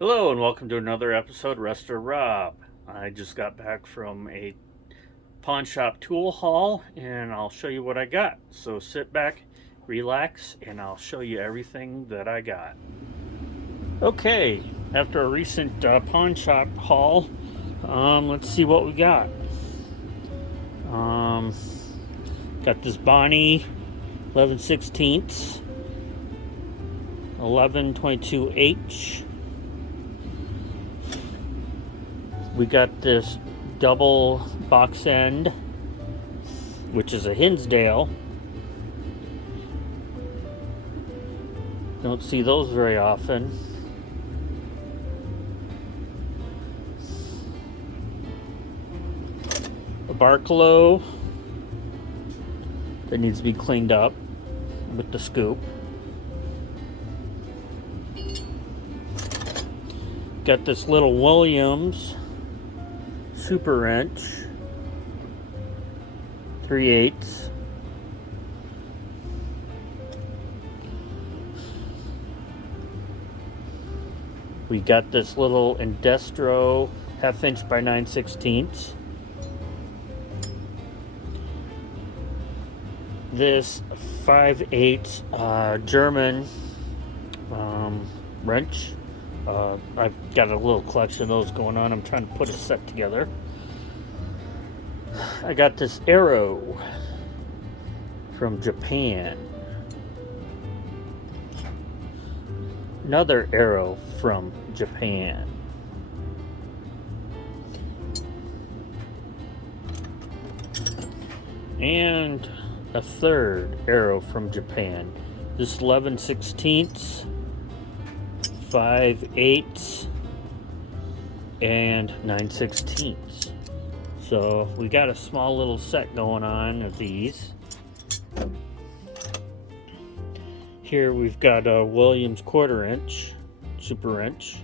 Hello and welcome to another episode of Resto-Rob. I just got back from a pawn shop tool haul and I'll show you what I got. So sit back, relax, and I'll show you everything that I got. Okay, after a recent pawn shop haul, let's see what we got. Got this Bonnie 11/16 1122H. We got this double box end, which is a Hinsdale. Don't see those very often. A Barklow that needs to be cleaned up with the scoop. Got this little Williams super wrench, 3/8. We got this little Indestro 1/2 inch by 9/16. This 5/8 German wrench. I've got a little collection of those going on. I'm trying to put a set together. I got this arrow from Japan. Another arrow from Japan. And a third arrow from Japan. This 11/16, 5/8, and 9/16. So we got a small little set going on of these. Here we've got a Williams 1/4 inch super wrench.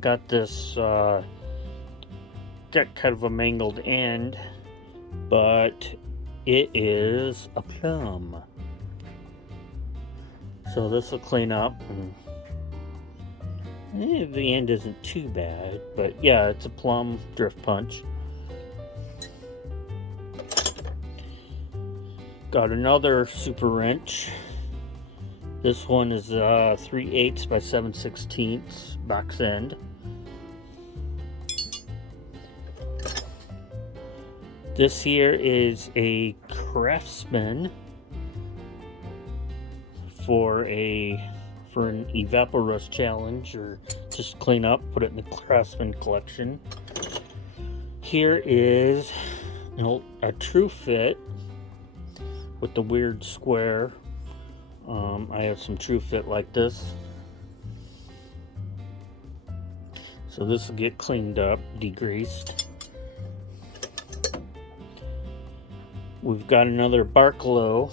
Got this got kind of a mangled end, but it is a plum. So this will clean up, and the end isn't too bad, but yeah, it's a plum drift punch. Got another super wrench. This one is 3/8 by 7/16 box end. This here is a Craftsman for an Evaporust challenge, or just clean up, put it in the Craftsman collection. Here is a True Fit with the weird square. I have some True Fit like this. So this will get cleaned up, degreased. We've got another Barklow.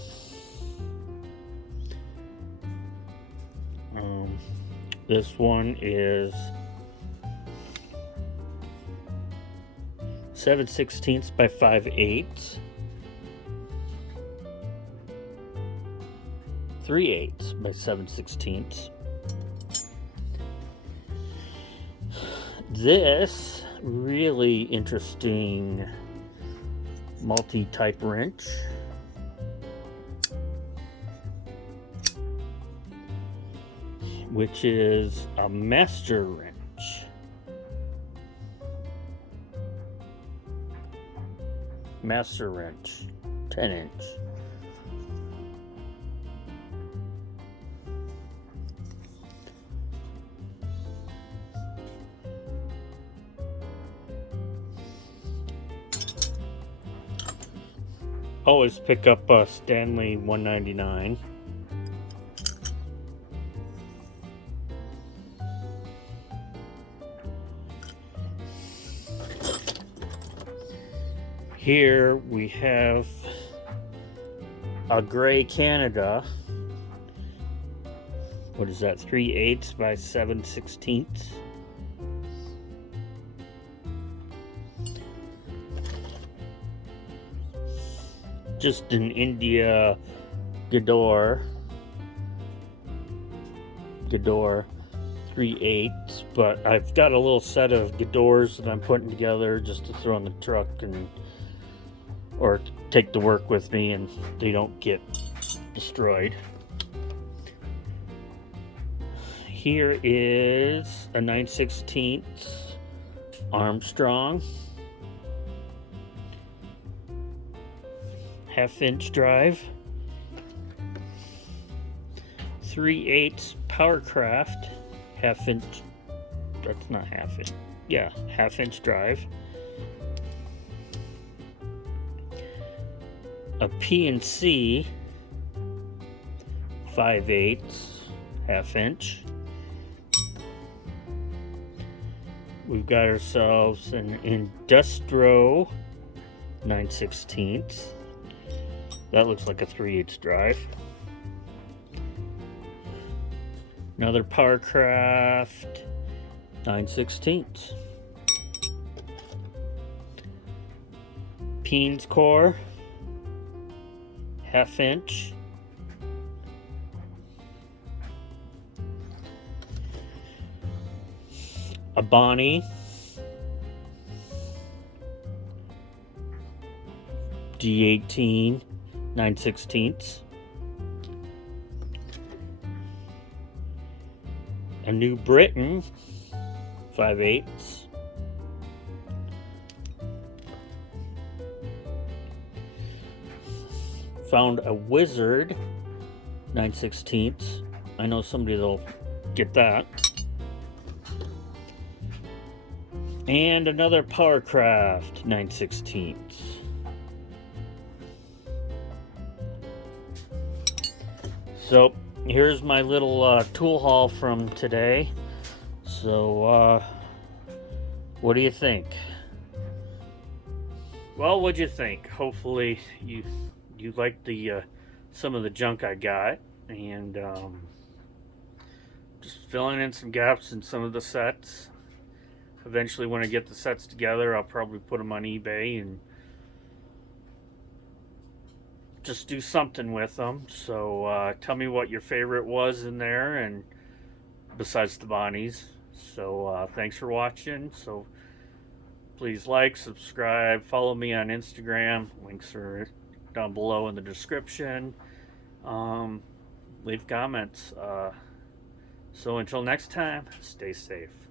This one is 7/16 by 5/8. 3/8 by 7/16. This really interesting multi-type wrench. Which is a master wrench. Master wrench, 10 inch. Always pick up a Stanley 199. Here we have a gray Canada. What is that? 3/8 by 7/16. Just an India Gador Gador 3/8, but I've got a little set of Gadors that I'm putting together just to throw in the truck or take to work with me, and they don't get destroyed. Here is a 9/16 Armstrong 1/2-inch drive, 3/8 Powercraft 1/2-inch. That's not 1/2 inch. Yeah, 1/2-inch drive. A PNC 5/8 1/2-inch. We've got ourselves an Industro 9/16. That looks like a 3/8 drive. Another Powercraft 9/16. Peens Core 1/2-inch. A Bonnie D18 9/16. A New Britain 5/8. Found a Wizard 9/16. I know somebody that'll get that. And another Powercraft 9/16. So here's my little tool haul from today. So what do you think? Well, what'd you think? Hopefully you liked the some of the junk I got, and just filling in some gaps in some of the sets. Eventually, when I get the sets together, I'll probably put them on eBay and just do something with them. So tell me what your favorite was in there, and besides the Bonnies. So thanks for watching. So please like, subscribe, follow me on Instagram. Links are down below in the description. Leave comments. So until next time, stay safe.